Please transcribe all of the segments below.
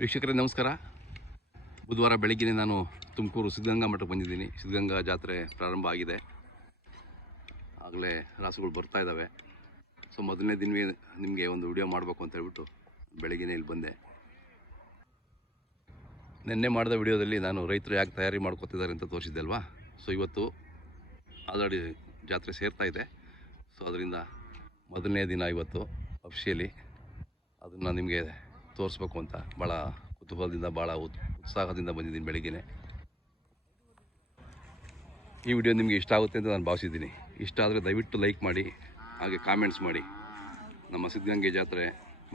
ವೀಕ್ಷಕರೇ ನಮಸ್ಕಾರ. ಬುಧವಾರ ಬೆಳಗ್ಗೆ ನಾನು ತುಮಕೂರು ಸಿದ್ಧಗಂಗಾ ಮಠಕ್ಕೆ ಬಂದಿದ್ದೀನಿ. ಸಿದ್ಧಗಂಗಾ ಜಾತ್ರೆ ಪ್ರಾರಂಭ ಆಗಿದೆ, ಆಗಲೇ ರಾಸುಗಳು ಬರ್ತಾ ಇದ್ದಾವೆ. ಸೊ ಮೊದಲನೇ ದಿನವೇ ನಿಮಗೆ ಒಂದು ವಿಡಿಯೋ ಮಾಡಬೇಕು ಅಂತ ಹೇಳ್ಬಿಟ್ಟು ಬೆಳಗ್ಗೆ ಇಲ್ಲಿ ಬಂದೆ. ನಿನ್ನೆ ಮಾಡಿದ ವಿಡಿಯೋದಲ್ಲಿ ನಾನು ರೈತರು ಯಾಕೆ ತಯಾರಿ ಮಾಡ್ಕೊತಿದ್ದಾರೆ ಅಂತ ತೋರಿಸಿದ್ದೆ ಅಲ್ವಾ. ಸೊ ಇವತ್ತು ಆಲ್ರೆಡಿ ಜಾತ್ರೆ ಸೇರ್ತಾ ಇದೆ. ಸೊ ಅದರಿಂದ ಮೊದಲನೇ ದಿನ ಇವತ್ತು ಅಫಿಷಿಯಲಿ ಅದನ್ನು ನಿಮಗೆ ತೋರಿಸ್ಬೇಕು ಅಂತ ಭಾಳ ಕುತೂಹಲದಿಂದ ಭಾಳ ಉತ್ಸಾಹದಿಂದ ಬಂದಿದ್ದೀನಿ ಬೆಳಗ್ಗೆ. ಈ ವಿಡಿಯೋ ನಿಮಗೆ ಇಷ್ಟ ಆಗುತ್ತೆ ಅಂತ ನಾನು ಭಾವಿಸಿದ್ದೀನಿ. ಇಷ್ಟ ಆದರೆ ದಯವಿಟ್ಟು ಲೈಕ್ ಮಾಡಿ, ಹಾಗೆ ಕಾಮೆಂಟ್ಸ್ ಮಾಡಿ. ನಮ್ಮ ಸಿದ್ಧಗಂಗೆ ಜಾತ್ರೆ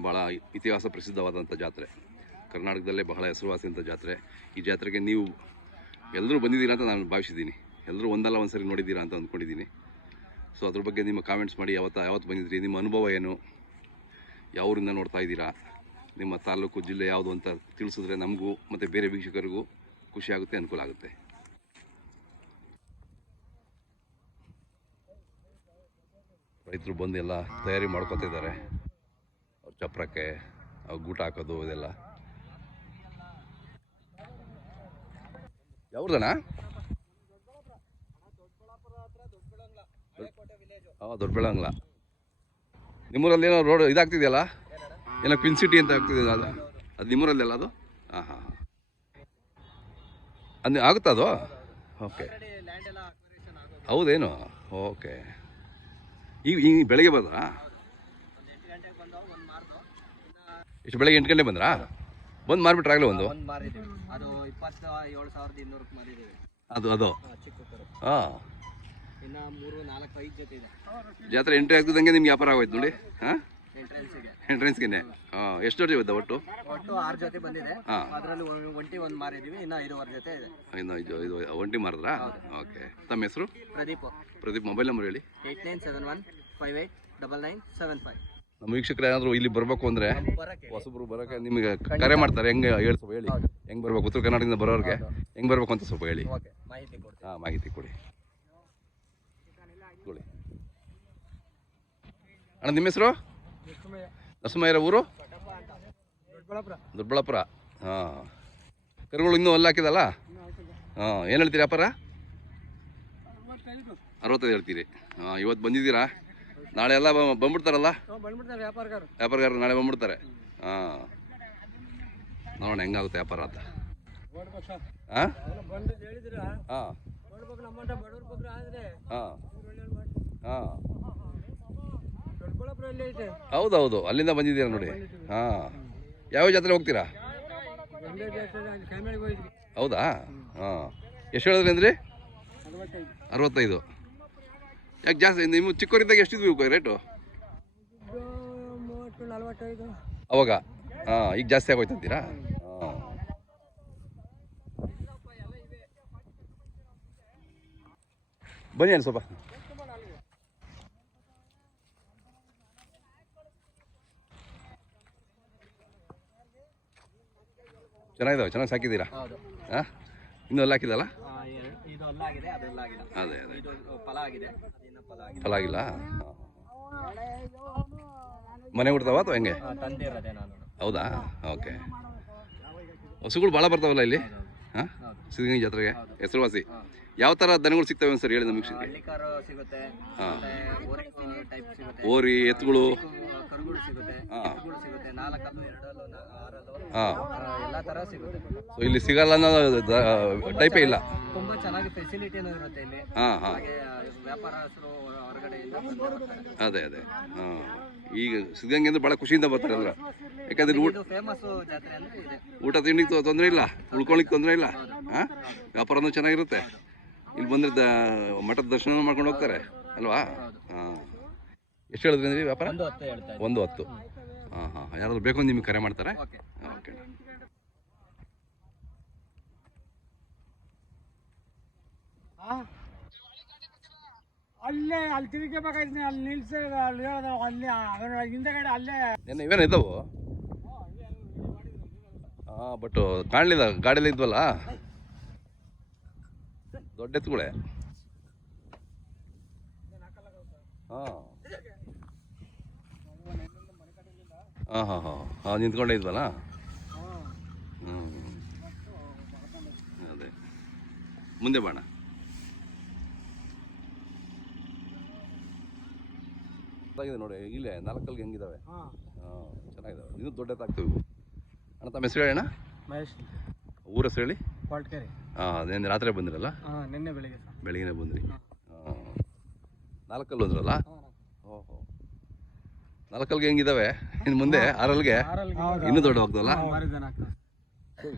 ಭಾಳ ಇತಿಹಾಸ ಪ್ರಸಿದ್ಧವಾದಂಥ ಜಾತ್ರೆ, ಕರ್ನಾಟಕದಲ್ಲೇ ಬಹಳ ಹೆಸರುವಾಸಿಯಂಥ ಜಾತ್ರೆ. ಈ ಜಾತ್ರೆಗೆ ನೀವು ಎಲ್ಲರೂ ಬಂದಿದ್ದೀರಾ ಅಂತ ನಾನು ಭಾವಿಸಿದ್ದೀನಿ. ಎಲ್ಲರೂ ಒಂದಲ್ಲ ಒಂದು ಸರಿ ನೋಡಿದ್ದೀರಾ ಅಂತ ಅಂದ್ಕೊಂಡಿದ್ದೀನಿ. ಸೊ ಅದ್ರ ಬಗ್ಗೆ ನಿಮ್ಮ ಕಾಮೆಂಟ್ಸ್ ಮಾಡಿ. ಯಾವತ್ತು ಬಂದಿದ್ರಿ, ನಿಮ್ಮ ಅನುಭವ ಏನು, ಯಾವ ಊರಿಂದ ನೋಡ್ತಾ ಇದ್ದೀರಾ, ನಿಮ್ಮ ತಾಲೂಕು ಜಿಲ್ಲೆ ಯಾವುದು ಅಂತ ತಿಳಿಸಿದ್ರೆ ನಮಗೂ ಮತ್ತು ಬೇರೆ ವೀಕ್ಷಕರಿಗೂ ಖುಷಿಯಾಗುತ್ತೆ, ಅನುಕೂಲ ಆಗುತ್ತೆ. ರೈತರು ಬಂದು ಎಲ್ಲ ತಯಾರಿ ಮಾಡ್ಕೊತಿದ್ದಾರೆ. ಅವ್ರ ಚಪ್ರಕ್ಕೆ ಗೂಟ ಹಾಕೋದು ಇದೆಲ್ಲ. ಯಾವ್ದಣ್ಣ? ದೊಡ್ಡಬೆಳಂಗ್ಲ. ನಿಮ್ಮೂರಲ್ಲಿ ಏನೋ ರೋಡ್ ಇದಾಗ್ತಿದೆಯಲ್ಲ, ಏನೋ ಕ್ವಿನ್ ಸಿಟಿ ಅಂತ ಆಗ್ತಿದೆ, ಅದು ನಿಮ್ಮೂರಲ್ಲೆಲ್ಲ ಅದು? ಹಾಂ ಹಾಂ ಹಾಂ, ಅದು ಆಗುತ್ತಾ ಅದು? ಓಕೆ, ಹೌದೇನು? ಓಕೆ. ಈಗ ಬೆಳಗ್ಗೆ ಬಂದ್ರಾ? ಎಷ್ಟು ಬೆಳಗ್ಗೆ 8 ಗಂಟೆ ಬಂದ್ರಾ? ಬಂದು ಮಾರ್ಬಿಟ್ರೆ ಆಗಲೇ ಒಂದು ಅದು ಹಾಂ. ಜಾತ್ರೆ ಎಂಟ್ರಿ ಆಗ್ತಿದ್ದಂಗೆ ನಿಮ್ಗೆ ವ್ಯಾಪಾರ ಆಗೋಯ್ತು ನೋಡಿ. ಹಾಂ, ಎಂಟ್ರೆನ್ಸ್ಗೆ ಹಾಂ. ಎಷ್ಟು ಜೊತೆ ಇವತ್ತು ಒಟ್ಟು 6 ಜೊತೆ ಬಂದಿದೆ. ಹಾಂ, ಅದರಲ್ಲಿ ಒಂಟಿ ಒಂದು ಮಾರಿದ್ದೀವಿ, ಇನ್ನು 5 ಜೊತೆ ಇದೆ. ಇನ್ನು ಇದು ಒಂಟಿ ಮಾರಿದ್ರಾ? ಓಕೆ. ತಮ್ಮ ಹೆಸರು? ಪ್ರದೀಪ್. ಮೊಬೈಲ್ ನಂಬರ್ ಹೇಳಿ. 8971589975. ನಮ್ಮ ವೀಕ್ಷಕರು ಏನಾದರೂ ಇಲ್ಲಿ ಬರಬೇಕು ಅಂದರೆ, ಹೊಸಬ್ರು ಬರೋಕ್ಕೆ ನಿಮಗೆ ಕರೆ ಮಾಡ್ತಾರೆ. ಹೆಂಗೆ ಹೇಳಿ ಸ್ವಲ್ಪ ಹೇಳಿ, ಹೆಂಗೆ ಬರ್ಬೇಕು, ಉತ್ತರ ಕರ್ನಾಟಕದಿಂದ ಬರೋರಿಗೆ ಹೆಂಗೆ ಬರಬೇಕು ಅಂತ ಸ್ವಲ್ಪ ಹೇಳಿ. ಹಾಂ, ಮಾಹಿತಿ ಕೊಡಿ. ಅಣ್ಣ ನಿಮ್ಮ ಹೆಸರು? ನರಸಿಂಹಯ್ಯರ. ಊರು? ದೊಡ್ಡಬಳ್ಳಾಪುರ. ಹಾಂ. ಕರುಗಳು ಇನ್ನೂ ಅಲ್ಲಿ ಹಾಕಿದಲ್ಲ? ಹಾಂ. ಏನು ಹೇಳ್ತೀರಿ ವ್ಯಾಪಾರ? 65 ಹೇಳ್ತೀರಿ. ಹಾಂ. ಇವತ್ತು ಬಂದಿದ್ದೀರಾ? ನಾಳೆ ಎಲ್ಲ ಬಂದ್ಬಿಡ್ತಾರಲ್ಲ ವ್ಯಾಪಾರಗಾರರು? ನಾಳೆ ಬಂದ್ಬಿಡ್ತಾರೆ. ಹಾಂ, ನೋಡೋಣ ಹೆಂಗಾಗುತ್ತೆ ವ್ಯಾಪಾರ ಅಂತ. ಹಾಂ ಹಾಂ ಹಾಂ ಹಾಂ, ಹೌದೌದು, ಅಲ್ಲಿಂದ ಬಂದಿದ್ದೀರಾ ನೋಡಿ. ಹಾಂ. ಯಾವ ಜಾತ್ರೆ ಹೋಗ್ತೀರಾ? ಹೌದಾ? ಹಾಂ. ಎಷ್ಟು ಹೇಳಿದ್ರಿ ಅಂದ್ರಿ? 65. ಯಾಕೆ ಜಾಸ್ತಿ? ನಿಮ್ಮ ಚಿಕ್ಕವರಿದ್ದಾಗ ಎಷ್ಟಿದ್ವಿ ರೇಟು ಅವಾಗ? ಹಾಂ. ಈಗ ಜಾಸ್ತಿ ಆಗೋಯ್ತು ಅಂತೀರಾ? ಹಾಂ. ಬನ್ನಿ ಅಣ್ಣ ಸ್ವಲ್ಪ. ಚೆನ್ನಾಗಿದ್ದಾವೆ, ಚೆನ್ನಾಗಿ ಸಾಕಿದ್ದೀರಾ? ಹಾಂ. ಇನ್ನೂ ಅಲ್ಲಿ ಹಾಕಿದಲ್ಲ? ಅದೇ ಅದೇ, ಫಲ ಆಗಿಲ್ಲ. ಮನೆ ಹುಡ್ತಾವ ಅಥವಾ ಹೆಂಗೆ? ಹೌದಾ? ಓಕೆ. ಹಸುಗಳು ಭಾಳ ಬರ್ತಾವಲ್ಲ ಇಲ್ಲಿ? ಹಾಂ, ಸಿದ್ಧಗಂಗೆ ಜಾತ್ರೆಗೆ ಹೆಸರುವಾಸಿ. ಯಾವ ಥರ ದನಗಳು ಸಿಗ್ತವೆ ಸರ್ ಹೇಳಿ ನಮ್ಮ ವೀಕ್ಷಕರಿಗೆ? ಹಾಂ, ಓರಿ, ಎತ್ತುಗಳು. ಹಾಂ ಹಾಂ. ಸೊ ಇಲ್ಲಿ ಸಿಗಲ್ಲ ಅನ್ನೋ ಟೈಪೇ ಇಲ್ಲ? ತುಂಬಾ ಚೆನ್ನಾಗಿ ಫೆಸಿಲಿಟಿನೂ ಇರುತ್ತೆ ಇಲ್ಲಿ. ಹಾಂ ಹಾಂ, ವ್ಯಾಪಾರಸ್ಥರು ಹೊರಗಡೆಯಿಂದ ಅದೇ ಅದೇ. ಹಾಂ. ಈಗ ಸಿದ್ಧಗಂಗೆ ಅಂದ್ರೆ ಭಾಳ ಖುಷಿಯಿಂದ ಬರ್ತಾರೆ ಅಲ್ಲ, ಯಾಕಂದ್ರೆ ಫೇಮಸ್ ಜಾತ್ರೆ ಅಂದ್ರೆ ಇದೆ. ಊಟ ತಿಂಡಿಗೆ ತೊಂದರೆ ಇಲ್ಲ, ಉಳ್ಕೊಳ್ಳಿಕ್ಕೆ ತೊಂದರೆ ಇಲ್ಲ. ಹಾಂ, ವ್ಯಾಪಾರನೂ ಚೆನ್ನಾಗಿರುತ್ತೆ. ಇಲ್ಲಿ ಬಂದ್ರೆ ಮಠದ ದರ್ಶನ ಮಾಡ್ಕೊಂಡು ಹೋಗ್ತಾರೆ ಅಲ್ವಾ? ಹಾಂ. ಎಷ್ಟು ಹೇಳಿದ್ರಿ ಅಂದ್ರೆ ವ್ಯಾಪಾರ? 110. ಹಾಂ ಹಾಂ. ಯಾರಾದ್ರು ಬೇಕು ನಿಮಗೆ ಕರೆ ಮಾಡ್ತಾರೆ? ಓಕೆ. ಅಲ್ಲೇ ಅಲ್ಲಿ ತಿರುಗಬೇಕಾಯ್ತು, ಅಲ್ಲಿ ನಿಲ್ಸಿ ಅಲ್ಲಿ ಹೇಳೋದು, ಅಲ್ಲಿ ಹಿಂದೆಗಡೆ ಅಲ್ಲೇ ಏನು ಇವೇನು ಇದ್ದಾವು? ಹಾಂ, ಬಟ್ ಕಾಣಲಿಲ್ಲ, ಗಾಡಿಯಲ್ಲಿ ಇದ್ವಲ್ಲ ದೊಡ್ಡ ಎತ್ತುಗಳೇ. ಹಾಂ ಹಾಂ ಹಾಂ ಹಾಂ ಹಾಂ, ನಿಂತ್ಕೊಂಡೇ ಇದ್ವಲ್ಲ. ಮುಂದೆ ಬಾಣ. ಚೆನ್ನಾಗಿದೆ ನೋಡಿ, ಇಲ್ಲೇ 4 ಕಲ್ಗೆ ಹೆಂಗಿದಾವೆ. ಹಾಂ ಚೆನ್ನಾಗಿದ್ದಾವೆ. ಇನ್ನೂ ದೊಡ್ಡದಾಗ್ತವೆ ಇವು. ಅಣ್ಣ ತಮ್ಮ ಹೆಸರು ಹೇಳಣ್ಣ. ಮಹೇಶ್ ಊರ ಹೆಸರು ಹೇಳಿ. ಕೊಟ್ಕೆರೆ. ಅದೇನು ರಾತ್ರಿ ಬಂದಿರಲ್ಲ, ಹಾಂ ನಿನ್ನೆ ಬೆಳಿಗ್ಗೆ ಸರ್. ಬೆಳಗಿನ ಬಂದ್ರಿ. 4 ಕಲ್ಲು ಅಂದ್ರಲ್ಲ. ಓಹೋ, 4 ಕಲ್ಗೆ ಹೆಂಗಿದಾವೆ. ಇನ್ನು ಮುಂದೆ 6 ಇನ್ನೂ ದೊಡ್ಡವಾಗ್ತವಲ್ಲ. ಭಾರಿ ಜನ ಆಗ್ತದೆ.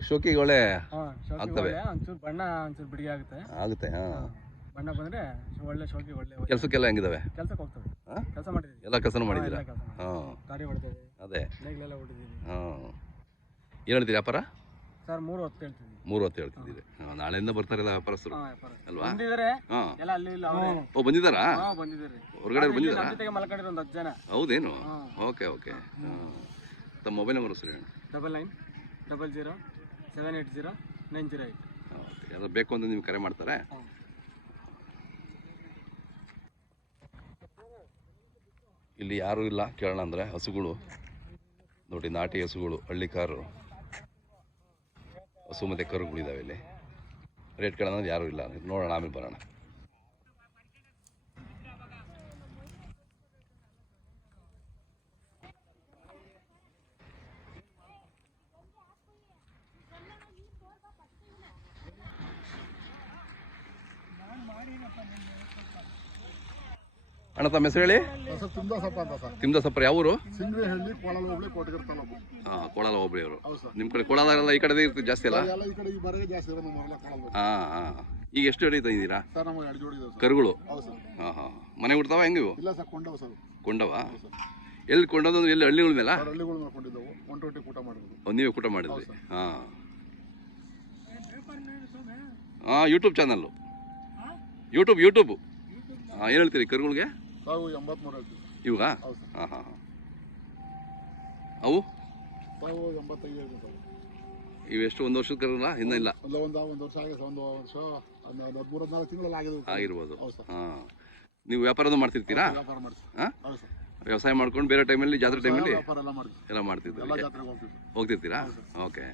ಶೋಕಿಗೆ ಒಳ್ಳೆ ಹಾಂ ಆಗ್ತವೆ. ಒಂಚೂರು ಬಣ್ಣ ಒಂಚೂರು ಬಿಡಿಗೆ ಆಗುತ್ತೆ. ಆಗುತ್ತೆ. ಹಾಂ, ಬಣ್ಣ ಬಂದರೆ ಒಳ್ಳೆ ಶೋಕಿ ಒಳ್ಳೆ ಕೆಲಸಕ್ಕೆಲ್ಲ ಹೆಂಗಿದಾವೆ. ಕೆಲ್ಸಕ್ಕೆ ಹೋಗ್ತವೆ. ಹಾಂ, ಕೆಲಸ ಮಾಡಿದ್ದೀವಿ. ಎಲ್ಲ ಕೆಲಸನೂ ಮಾಡಿದ್ದೀರಾ. ಎಲ್ಲ ಕೆಲಸ ಹಾಂ, ಗಾಡಿ ಹೊಡ್ತೇವೆ, ಅದೇ. ನೇಗ್ಲೆಲ್ಲ ಹೊಡಿದ್ದೀವಿ. ಹಾಂ, ಏನು ಹೇಳ್ತೀರಿ ವ್ಯಾಪಾರ. ಸರ್ 3 ಹೊತ್ತು ಹೇಳ್ತೀವಿ. 3 ಹೊತ್ತು ಹೇಳ್ತಿದ್ದೀರಿ. ನಾಳೆಯಿಂದ ಬರ್ತಾರಲ್ಲ ವ್ಯಾಪಾರಸ್ಥರು ಅಲ್ವಾ. ಬಂದಿದ್ದಾರೆ ಹಾಂ, ಎಲ್ಲ ಅಲ್ಲಿ ಇಲ್ಲ ಅವರೇ. ಓ ಬಂದಿದ್ದಾರಾ. ಬಂದಿದ್ದಾರೆ ಹೊರಗಡೆ ಬಂದಿದ್ದಾರಾ. ನಮ್ಮ ಜೊತೆಗೆ ಮಲ್ಕೊಂಡಿರೋ ಒಂದು 10 ಜನ. ಹೌದೇನು. Okay okay. ತಮ್ಮ ಮೊಬೈಲ್ ನಂಬರ್ ಸರಿ ಹೇಳಿ. 99 00 780 908. ಯಾರು ಬೇಕು ಅಂತ ನಿಮ್ಗೆ ಕರೆ ಮಾಡ್ತಾರೆ. ಇಲ್ಲಿ ಯಾರೂ ಇಲ್ಲ ಕೇಳೋಣ ಅಂದರೆ. ಹಸುಗಳು ನೋಡಿ, ನಾಟಿ ಹಸುಗಳು, ಹಳ್ಳಿ ಕಾರು ಹಸು ಮತ್ತು ಕರುಗಳಿದ್ದಾವೆ. ಇಲ್ಲಿ ರೇಟ್ ಕೇಳೋಣ ಅಂದ್ರೆ ಯಾರೂ ಇಲ್ಲ. ನೋಡೋಣ, ಆಮೇಲೆ ಬರೋಣ. ಅಣ್ಣ ತಮ್ಮ ಹೆಸರು ಹೇಳಿ. ತಿಮ್ದಾಸಪ್ಪ ಅಂತ ಸರ್. ತಿಮ್ದಾಸಪ್ಪರ ಯಾವ ಊರು. ಸಿಂಗ್ರಿಹಳ್ಳಿ ಕೋಲಾರ ಹೋಬಳಿ ಕೋಟಗೆರೆ ತಾಲೂಕು. ಹಾಂ, ಕೋಲಾರ ಹೋಬಳಿ ಅವರು. ಹೌದು ಸರ್. ನಿಮ್ಮ ಕಡೆ ಕೋಲಾರಲ್ಲ, ಈ ಕಡೆ ಇರ್ತದೆ ಜಾಸ್ತಿ ಅಲ್ಲ. ಎಲ್ಲ ಈ ಕಡೆ ಈ ಬರೆಗೆ ಜಾಸ್ತಿ ಇರೋದು ನಮ್ಮವರೆಲ್ಲ ಕೋಲಾರ. ಹಾಂ ಹಾಂ. ಈಗ ಎಷ್ಟು ಜೋಡಿ ಇದ್ದೀರಾ ಸರ್ ನಮಗೆ 2 ಜೋಡಿ ಇದೆ ಸರ್. ಕರುಗಳು. ಹೌದು ಸರ್. ಹಾಂ ಹಾಂ. ಮನೆ ಹುಡ್ತಾವ ಹೆಂಗೆ ಇವು. ಇಲ್ಲ ಸರ್, ಕೊಂಡವ ಸರ್. ಕೊಂಡವ. ಹೌದು ಸರ್. ಎಲ್ಲಿ ಕೊಂಡೋದು ಅಂದ್ರೆ ಎಲ್ಲಿ ಹಳ್ಳಿಗಳ ಮೇಲೆ. ಸರ್ ಹಳ್ಳಿಗಳು ಮಾಡ್ಕೊಂಡಿದ್ದೆವು. 1 ರೊಟ್ಟಿ ಊಟ ಮಾಡಿರೋದು. ನೀವೇ ಊಟ ಮಾಡಿದ್ರಿ. ಹೌದು ಸರ್. ಹಾಂ ಹಾಂ. YouTube channel. ಯೂಟ್ಯೂಬ್. ಹಾಂ, ಏನು ಹೇಳ್ತೀರಿ ಕರುಗಳಿಗೆ. ತಾವು 83 ಹೇಳ್ತೀವಿ ಇವಾಗ. ಹೌದು ಸರ್. ಹಾಂ ಹಾಂ. ಅವು ತಾವು 85 ಹೇಳ್ತೀವಿ ಸರ್. ಇವೆಷ್ಟು ಒಂದು ವರ್ಷದ ಕರುಗಳ ಇನ್ನೂ ಇಲ್ಲ. ಒಂದು ವರ್ಷ ಆಗಿದೆ ಸರ್. 1 ವರ್ಷ 13-14 ತಿಂಗಳಲ್ಲಿ ಆಗಿರ್ಬೋದು. ಹೌದು ಸರ್. ಹಾಂ, ನೀವು ವ್ಯಾಪಾರನೂ ಮಾಡ್ತಿರ್ತೀರಾ. ವ್ಯಾಪಾರ ಮಾಡ್ತೀವಿ. ಹಾಂ, ಹೌದು ಸರ್. ವ್ಯವಸಾಯ ಮಾಡ್ಕೊಂಡು ಬೇರೆ ಟೈಮಲ್ಲಿ, ಜಾತ್ರೆ ಟೈಮಲ್ಲಿ ವ್ಯಾಪಾರ ಎಲ್ಲ ಮಾಡ್ತೀವಿ. ಎಲ್ಲ ಮಾಡ್ತಿರ್ತೀರಿ. ಎಲ್ಲ ಜಾತ್ರೆಗೆ ಹೋಗ್ತೀವಿ. ಹೋಗ್ತಿರ್ತೀರಾ. ಓಕೆ.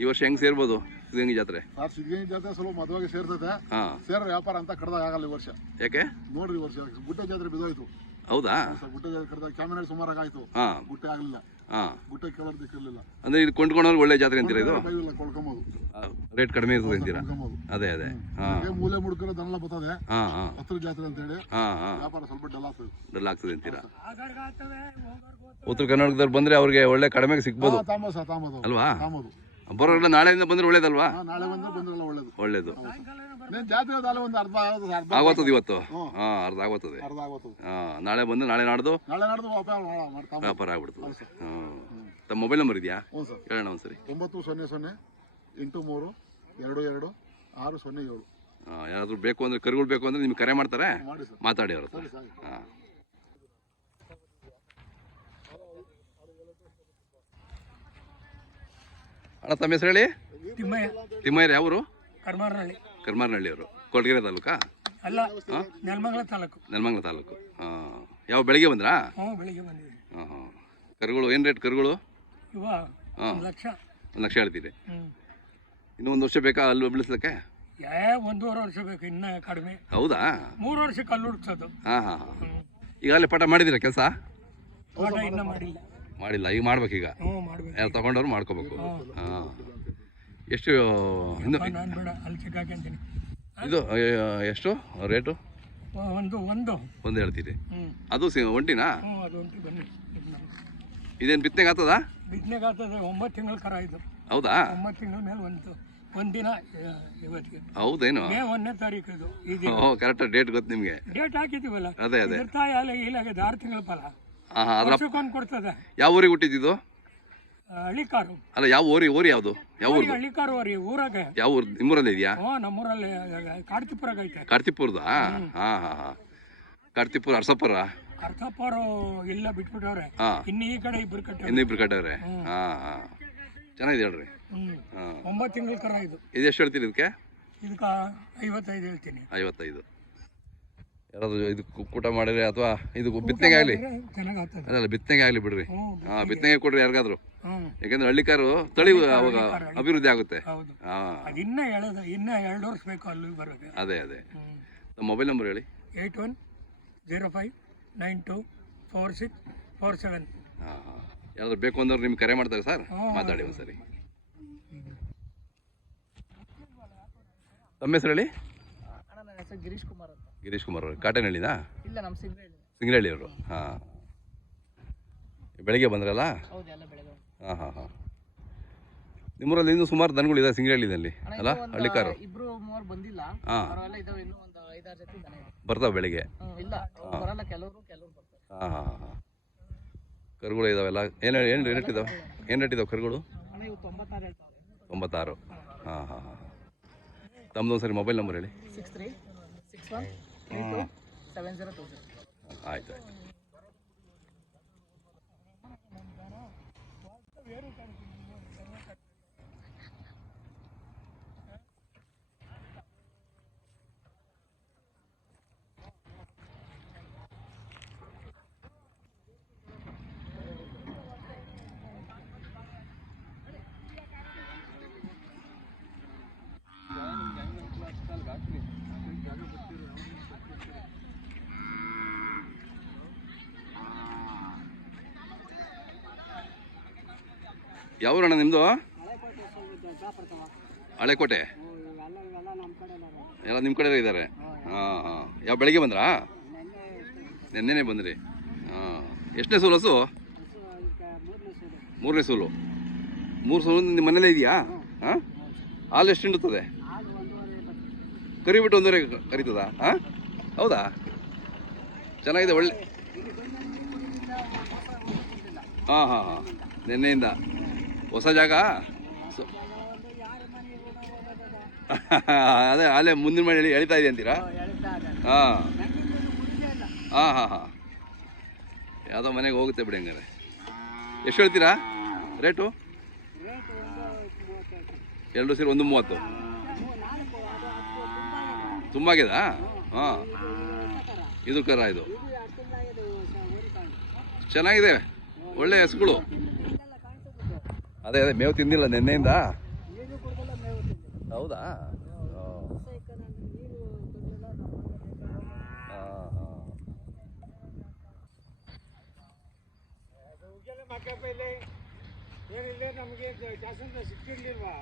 ಈ ವರ್ಷ ಹೆಂಗೆ ಸೇರ್ಬೋದು ಸಿದ್ಧಗಂಗೆ ಜಾತ್ರೆ. ಸರ್ ಸಿದ್ಧಗಂಗೆ ಜಾತ್ರೆ ಸ್ವಲ್ಪ ಮದುವೆಗೆ ಸೇರ್ತದೆ. ಹಾಂ, ಸೇರೋ ವ್ಯಾಪಾರ ಅಂತ ಕಡ್ದಾಗ ಆಗಲ್ಲ ಈ ವರ್ಷ. ಯಾಕೆ ನೋಡ್ರಿ ಈ ವರ್ಷ ಗುಡ್ಡೆ ಜಾತ್ರೆ ಬಿದ್ದೋಯ್ತು. ಹೌದಾ. ಗುಡ್ಡೆ ಜಾತ್ರೆ ಕಡ್ದಾಗ ಕ್ಯಾಮಿನಾಡಿ ಸುಮಾರಾಗಿ ಆಯ್ತು. ಹಾಂ, ಗುಟ್ಟೆ ಆಗಲಿಲ್ಲ. ಹಾಂ, ಗುಟ್ಟೆ ಕೇಳೋದಕ್ಕಿರಲಿಲ್ಲ. ಅಂದರೆ ಇದು ಕೊಂಡ್ಕೊಂಡವ್ರಿಗೆ ಒಳ್ಳೆ ಜಾತ್ರೆ ಅಂತೀರಾ. ಇದು ಕೈಯಿಲ್ಲ ಕೊಳ್ಳಕೊಂಬೋದು. ರೇಟ್ ಕಡಿಮೆ ಇರ್ತದೆ ಅಂತೀರಾ. ಕೊಂಡ್ಕೊಂಬೋದು. ಅದೇ. ಹಾಂ ಮೂಲೆ ಮುಡುಕರ ದನಲ್ಲ ಬರ್ತದೆ. ಹಾಂ ಹಾಂ. ಹತ್ರ ಜಾತ್ರೆ ಅಂತ ಹೇಳಿ ಹಾಂ ಹಾಂ. ವ್ಯಾಪಾರ ಸ್ವಲ್ಪ ಡಲ್ ಆಗ್ತದೆ. ಡಲ್ ಆಗ್ತದೆ ಅಂತೀರಾ. ಉತ್ತರ ಕರ್ನಾಟಕದವ್ರು ಬಂದರೆ ಅವ್ರಿಗೆ ಒಳ್ಳೆ ಕಡಿಮೆಗೆ ಸಿಗ್ಬೋದು ತಾಮದು ಅಲ್ವಾ. ತಾಮದು. ಬರೋರೆಲ್ಲ ನಾಳೆಯಿಂದ ಬಂದರೆ ಒಳ್ಳೇದಲ್ವಾ. ನಾಳೆ ಬಂದ್ರಲ್ಲ ಒಳ್ಳೇದು. ಒಳ್ಳೇದು. ನೀನು ಜಾತ್ರೆ ಅಲ್ಲ ಒಂದು ಅರ್ಧ ಆಗೋತದೆ ಇವತ್ತು. ಹಾಂ, ಅರ್ಧ ಆಗೋತದೆ. ಅರ್ಧ ಆಗೋದು. ಹಾಂ, ನಾಳೆ ಬಂದು ನಾಳೆ ನಾಡ್ದು ನಾಳೆ ನಾಡ್ದು ವ್ಯಾಪಾರ ಮಾಡ್ತಾಮ. ವ್ಯಾಪಾರ ಆಗ್ಬಿಡ್ತದೆ. ಹಾಂ. ತಮ್ಮ ಮೊಬೈಲ್ ನಂಬರ್ ಇದೆಯಾ. ಹ್ಞೂ ಸರ್. ಹೇಳೋಣ ಒಂದ್ಸರಿ. 900 83 22 607. ಹಾಂ, ಯಾರಾದರೂ ಬೇಕು ಅಂದರೆ ಕರುಗಳು ಬೇಕು ಅಂದರೆ ನಿಮ್ಗೆ ಕರೆ ಮಾಡ್ತಾರೆ. ಮಾಡಿ ಸರ್. ಮಾತಾಡಿ ಅವ್ರ ಹತ್ರ. ಸರಿ ಸರಿ. ಹಾಂ. ಅಣ್ಣ ತಮ್ಮ ಹೆಸರು ಹೇಳಿ. ತಿಮ್ಮಯ್ಯ. ಯಾವ ಊರು. ಕರ್ಮಾರನಹಳ್ಳಿಯವರು. ಕೊರಟಗೆರೆ ತಾಲೂಕಾ. ಅಲ್ಲ, ನೆಲಮಂಗಲ ತಾಲೂಕು. ನೆಲಮಂಗಲ ತಾಲೂಕು. ಹಾಂ. ಯಾವ ಬೆಳಿಗ್ಗೆ ಬಂದ್ರಾ. ಬೆಳಿಗ್ಗೆ ಬಂದಿದೆ. ಹಾಂ ಹಾಂ. ಕರುಗಳು ಏನು ರೇಟ್ ಕರುಗಳು. ಇವ ಹಾಂ, 1 ಲಕ್ಷ ಹೇಳ್ತೀರಿ. ಇನ್ನೂ 1 ವರ್ಷ ಬೇಕಾ ಅಲ್ಲಿ ಬೆಳೆಸ್ಲಿಕ್ಕೆ. 1.5 ವರ್ಷ ಬೇಕು, ಇನ್ನ ಕಡಿಮೆ. ಹೌದಾ. 3 ವರ್ಷಕ್ಕೆ ಅಲ್ಲಿ ಹುಡ್ಸೋದು. ಹಾಂ ಹಾಂ ಹಾಂ. ಈಗಾಗಲೇ ಪಾಠ ಮಾಡಿದ್ದೀರಾ ಕೆಲಸ. ಇನ್ನ ಮಾಡಿಲ್ಲ. ಈಗ ಮಾಡ್ಬೇಕೀಗ. ಮಾಡ್ಬೇಕು. ಯಾರು ತಗೊಂಡವ್ರು ಮಾಡ್ಕೋಬೇಕು. ಹಾಂ. ಎಷ್ಟು ಇನ್ನು ನಾನು ಬೇಡ, ಅಲ್ಲಿ ಸಿಕ್ಕಾಕೊಂತೀನಿ. ಇದು ಎಷ್ಟು ರೇಟು. ಒಂದು ಹೇಳ್ತೀರಿ. ಅದು ಒಂಟಿನಾ. ಅದು ಒಂಟಿ. ಬನ್ನಿ, ಇದೇನು ಬಿತ್ತನೆಗೆ ಆಗ್ತದಾ. ಬಿತ್ತನೆಗೆ ಆಗ್ತದೆ. 9 ತಿಂಗಳ ಕರ ಇದು. ಹೌದಾ. 9 ತಿಂಗಳ ಮೇಲೆ ಒಂದಿನ ಇವತ್ತಿಗೆ. ಹೌದೇನು. ಮೇ 1ನೇ ತಾರೀಕು ಇದು. ಈಗ ಓ, ಕರೆಕ್ಟ್ ಡೇಟ್ ಗೊತ್ತು ನಿಮಗೆ. ಡೇಟ್ ಹಾಕಿದ್ದೀವಲ್ಲ. ಅದೇ. ತಾಯಿ ಅಲ್ಲ ಇಲ್ಲಾಗಿದೆ 6 ತಿಂಗಳ ಫಲ. ಹಾಂ ಹಾಂ. ವರ್ಷಕ್ಕೊಂದು ಕೊಡ್ತದೆ. ಯಾವ ಊರಿಗೆ ಹುಟ್ಟಿದ್ದು. ಹಳ್ಳಿಕಾರು. ಅಲ್ಲ, ಯಾವ ಊರು ಯಾವುದು. ಯಾವ ಊರು. ಹಳ್ಳಿಕಾರು ಅವರಿ ಊರಾಗ. ಯಾವ ಊರು. ನಿಮ್ಮೂರಲ್ಲಿ ಇದೆಯಾ. ನಮ್ಮೂರಲ್ಲಿ ಕಾರ್ತಿಪುರಾಗ ಐತೆ. ಕಾರ್ತಿಪುರದ. ಹಾಂ ಹಾಂ ಹಾಂ. ಕಾರ್ತಿಪುರ ಅರ್ಸಪ್ಪರ. ಅರ್ಥಪ್ಪರು ಇಲ್ಲ, ಬಿಟ್ಬಿಟ್ಟವ್ರೆ. ಹಾಂ. ಇನ್ನು ಈ ಕಡೆ ಇಬ್ರು ಕಟ್ಟವ್ರೆ. ಇನ್ನಿಬ್ರು ಕಟ್ಟವ್ರೆ. ಹಾಂ ಹಾಂ. ಚೆನ್ನಾಗಿದೆ ಹೇಳ್ರಿ. ಹಾಂ. 9 ತಿಂಗಳ ಕರ ಇದು. ಇದು ಎಷ್ಟು ಹೇಳ್ತೀರಿ ಇದಕ್ಕೆ. ಇದಕ್ಕೆ 55 ಹೇಳ್ತೀನಿ. 55. ಯಾರಾದರೂ ಇದು ಕೂಟ ಮಾಡಿದ್ರೆ ಅಥವಾ ಇದು ಬಿತ್ತನೆಗೆ ಆಗಲಿ, ಚೆನ್ನಾಗಿ ಆಗ್ತದೆ. ಅದಲ್ಲ ಬಿತ್ತನೆಗೆ ಆಗಲಿ ಬಿಡ್ರಿ. ಹ್ಞೂ, ಹಾಂ, ಬಿತ್ತನೆಗೆ ಕೊಡ್ರಿ ಯಾರಿಗಾದ್ರು. ಹ್ಞೂ, ಯಾಕಂದ್ರೆ ಹಳ್ಳಿಕಾರು ತಳಿ ಅವಾಗ ಅಭಿವೃದ್ಧಿ ಆಗುತ್ತೆ. ಹೌದು. ಹಾಂ, ಅದು ಇನ್ನೂ 2 ವರ್ಷ ಬೇಕು ಅಲ್ಲಿಗೆ ಬರೋದು. ಅದೇ. ನಮ್ಮ ಮೊಬೈಲ್ ನಂಬರ್ ಹೇಳಿ. 8105924647. ಹಾಂ ಹಾಂ, ಯಾರಾದ್ರು ಬೇಕು ಅಂದವ್ರು ನಿಮ್ಗೆ ಕರೆ ಮಾಡ್ತಾರೆ ಸರ್, ಮಾತಾಡಿ ಒಂದು ಸರಿ. ತಮ್ಮ ಹೆಸರು ಹೇಳಿ. ಅಣ್ಣ ನನ್ನ ಹೆಸರು ಗಿರೀಶ್ ಕುಮಾರ್ ಅಂತ. ಗಿರೀಶ್ ಕುಮಾರ್ ಅವರು ಕಾಟೇನಹಳ್ಳಿನಾ? ಇಲ್ಲ, ನಮ್ಮ ಸಿಂಗ್ರಳ್ಳಿ. ಸಿಂಗರಳ್ಳಿಯವರು. ಹಾಂ, ಬೆಳಗ್ಗೆ ಬಂದ್ರಲ್ಲ? ಹೌದು, ಎಲ್ಲ ಬೆಳಗ್ಗೆ. ಹಾಂ ಹಾಂ ಹಾಂ. ನಿಮ್ಮೂರಲ್ಲಿ ಇನ್ನೂ ಸುಮಾರು ದನಗಳಿದೆ ಸಿಂಗರಳ್ಳಿನಲ್ಲಿ ಅಲ್ಲ? ಹಳ್ಳಿಕಾರು ಇಬ್ರು ಮೂವರು ಬಂದಿಲ್ಲ. ಹಾಂ, ಅವರೆಲ್ಲ ಇದಾವೆ, ಇನ್ನೂ ಒಂದು 5-6 ಜೊತೆ ದನ ಇದೆ. ಬರ್ತಾವೆ ಬೆಳಿಗ್ಗೆ? ಇಲ್ಲ, ಅವ್ರು ಬರಲ್ಲ, ಕೆಲವರು ಬರ್ತಾರೆ. ಹಾಂ ಹಾಂ ಹಾಂ. ಕರುಗಳು ಇದಾವೆಲ್ಲ? ಏನು ರೇಟ್ ಇದಾವೆ? ಏನು ರೇಟ್ ಇದಾವೆ ಕರುಗಳು? ಅಣ್ಣ ಇವು 96 ಹೇಳ್ತಾರೆ. 96. ಹಾಂ ಹಾಂ ಹಾಂ. ತಮ್ಮದು ಒಂದು ಸರಿ ಮೊಬೈಲ್ ನಂಬರ್ ಹೇಳಿ. 6361327020. ಆಯ್ತು ಆಯ್ತು. ಯಾವೂರಣ್ಣ ನಿಮ್ಮದು? ಹಳೆಕೋಟೆ. ಎಲ್ಲ ನಿಮ್ಮ ಕಡೆ ಇದ್ದಾರೆ? ಹಾಂ ಹಾಂ. ಯಾವ ಬೆಳಗ್ಗೆ ಬಂದ್ರಾ? ನೆನ್ನೆನೇ ಬಂದ್ರಿ? ಹಾಂ. ಎಷ್ಟನೇ ಸೂಲು ಹಸು? 3ನೇ ಸೂಲು. 3 ಸೂಲು ನಿಮ್ಮ ಮನೇಲೇ ಇದೆಯಾ? ಹಾಂ. ಹಾಲು ಎಷ್ಟು ಹಿಂಡುತ್ತದೆ? ಕರಿಬಿಟ್ಟು 1.5 ಕರಿತದಾ? ಹಾಂ, ಹೌದಾ? ಚೆನ್ನಾಗಿದೆ, ಒಳ್ಳೆ. ಹಾಂ ಹಾಂ ಹಾಂ. ನಿನ್ನೆಯಿಂದ ಹೊಸ ಜಾಗ. ಅದೇ ಅಲ್ಲೇ ಮುಂದಿನ ಮನೆ ಎಳಿತಾ ಇದೆ ಅಂತೀರಾ? ಹಾಂ ಹಾಂ ಹಾಂ ಹಾಂ. ಯಾವುದೋ ಮನೆಗೆ ಹೋಗುತ್ತೆ ಬಿಡಿ. ಹಂಗಾರೆ ಎಷ್ಟು ಹೇಳ್ತೀರಾ ರೇಟು? 2 ಸೇರಿ 1.30. ತುಂಬ ಆಗ್ಯದಾ? ಹಾಂ. ಇದು ಕರ, ಇದು ಚೆನ್ನಾಗಿದೆ, ಒಳ್ಳೆ ಹಸುಗಳು. ಅದೇ ಮೇವು ತಿಂದಿಲ್ಲ ನೆನ್ನೆಯಿಂದ? ಹೌದಾ? ಏನಿಲ್ಲ, ನಮಗೆ ಜಾಸ್ತಿ ಸಿಕ್ಕಿರ್ಲಿಲ್ವಾ?